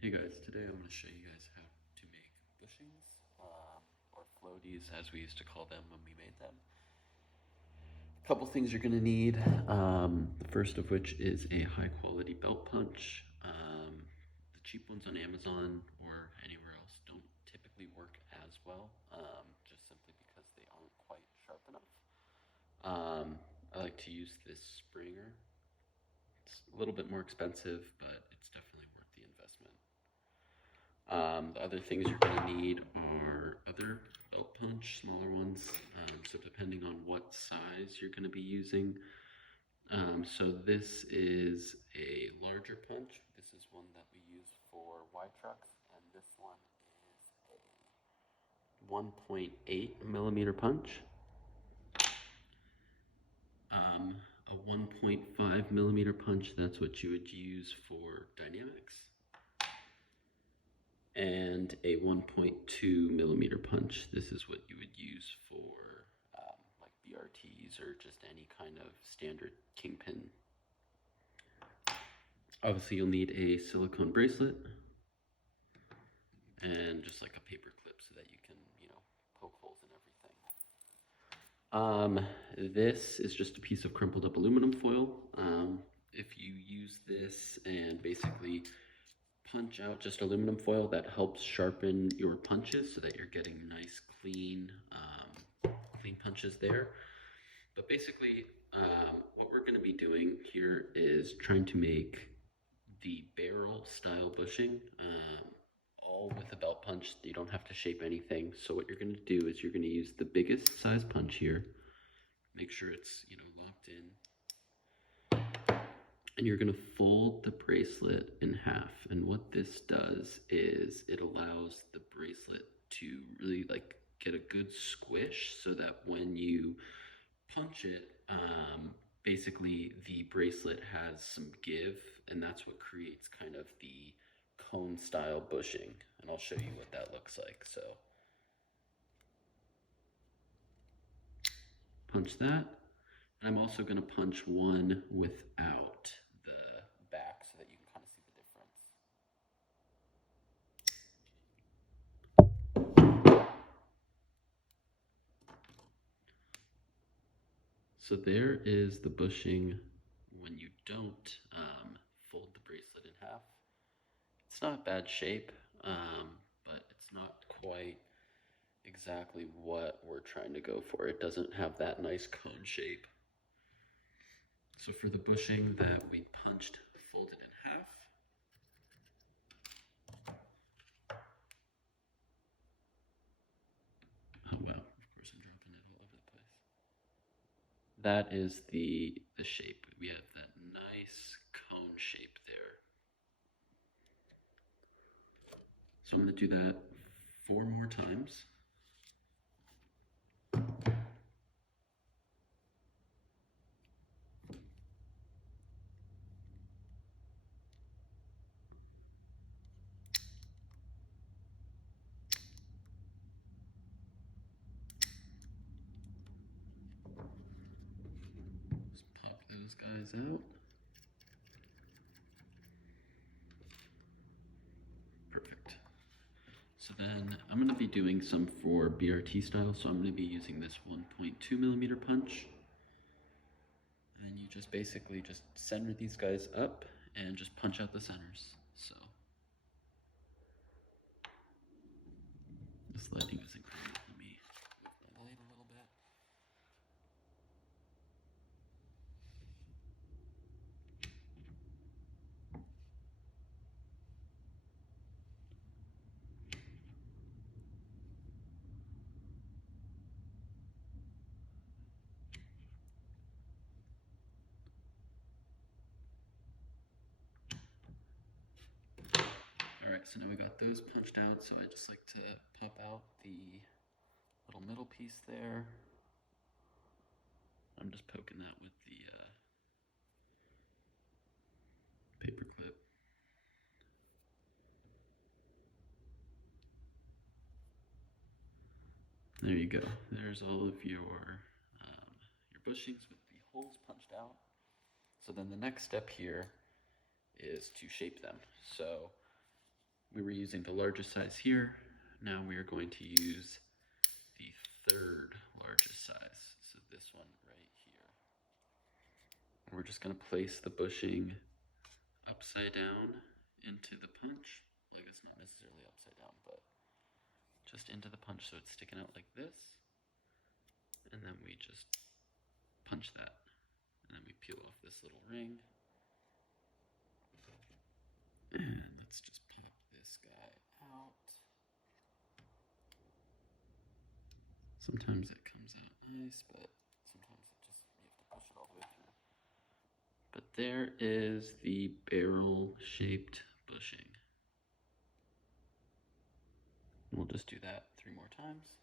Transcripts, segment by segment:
Hey guys, today I'm going to show you guys how to make bushings, or floaties as we used to call them when we made them. A couple things you're going to need, the first of which is a high quality belt punch. The cheap ones on Amazon or anywhere else don't typically work as well, just simply because they aren't quite sharp enough. I like to use this Springer. It's a little bit more expensive, but it's definitely worth the investment. The other things you're going to need are other belt punch, smaller ones. So depending on what size you're going to be using. So this is a larger punch. This is one that we use for wide trucks, and this one is a 1.8 millimeter punch. A 1.5 millimeter punch, that's what you would use for dynamics. And a 1.2 millimeter punch. This is what you would use for like BRTs or just any kind of standard kingpin. Obviously, you'll need a silicone bracelet and just like a paper clip so that you can, poke holes in everything. This is just a piece of crumpled up aluminum foil. If you use this and basically punch out just aluminum foil, that helps sharpen your punches so that you're getting nice clean punches there. But basically what we're going to be doing here is trying to make the barrel style bushing, all with a belt punch. You don't have to shape anything. So what you're going to do is you're going to use the biggest size punch here, make sure it's locked in, and you're going to fold the bracelet in half. And what this does is it allows the bracelet to really get a good squish so that when you punch it, basically the bracelet has some give, and that's what creates kind of the cone style bushing. And I'll show you what that looks like. So punch that. And I'm also going to punch one without the back so that you can kind of see the difference. So there is the bushing when you don't fold the bracelet in half. It's not bad shape, but it's not quite exactly what we're trying to go for. It doesn't have that nice cone shape. So for the bushing that we punched, folded in half, oh wow, of course I'm dropping it all over the place. That is the shape. We have that nice cone shape there. So I'm going to do that 4 more times. Just pop those guys out. Perfect. So then I'm going to be doing some for BRT style. So I'm going to be using this 1.2 millimeter punch. And you just basically just center these guys up and just punch out the centers. So this lighting isn't great. Let me move my light a little bit. Alright, so now we got those punched out, so I just like to pop out the little middle piece there. I'm just poking that with the paper clip. There you go. There's all of your bushings with the holes punched out. So then the next step here is to shape them. So We were using the largest size here. Now we are going to use the third largest size. So this one right here. And we're just going to place the bushing upside down into the punch. I guess not necessarily upside down, but just into the punch so it's sticking out like this. And then we just punch that. And then we peel off this little ring. And let's just pop this guy out. Sometimes it comes out nice, but sometimes you have to push it all the way through. But there is the barrel-shaped bushing. We'll just do that 3 more times.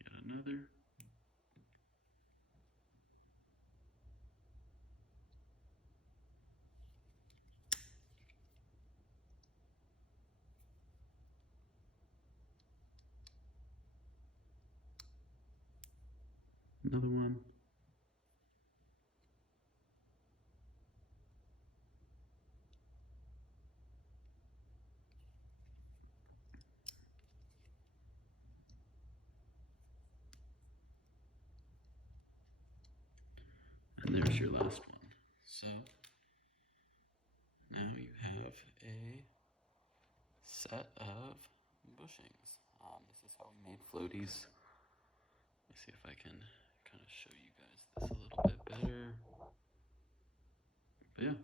Yet another. Another one. And there's your last one. So now you have a set of bushings. This is how we made floaties. Let me see if I can kind of show you guys this a little bit better. But yeah,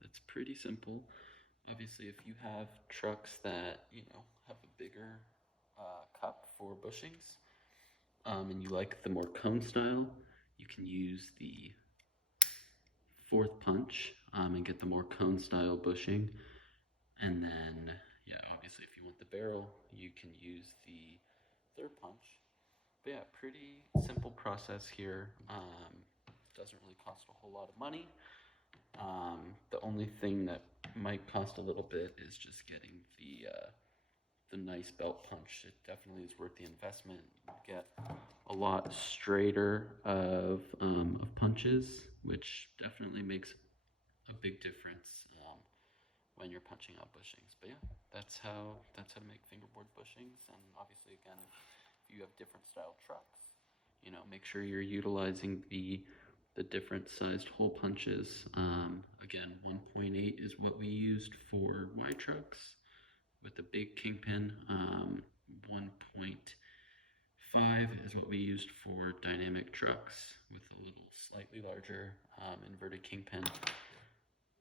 that's pretty simple. Obviously, if you have trucks that, have a bigger cup for bushings, and you like the more cone style, you can use the 4th punch and get the more cone style bushing. And then, yeah, obviously if you want the barrel, you can use the 3rd punch. But yeah, pretty simple process here. Doesn't really cost a whole lot of money. The only thing that might cost a little bit is just getting the nice belt punch. It definitely is worth the investment. You get a lot straighter of punches, which definitely makes a big difference when you're punching out bushings. But yeah, that's how to make fingerboard bushings. And obviously, again, if you have different style trucks, make sure you're utilizing the different sized hole punches. Again, 1.8 is what we used for Y trucks with the big kingpin. 1.5 is what we used for dynamic trucks with a little slightly larger inverted kingpin.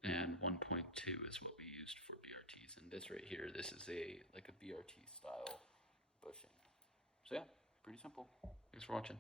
And 1.2 is what we used for BRTs. And this right here, this is like a BRT style bushing. So yeah, pretty simple. Thanks for watching.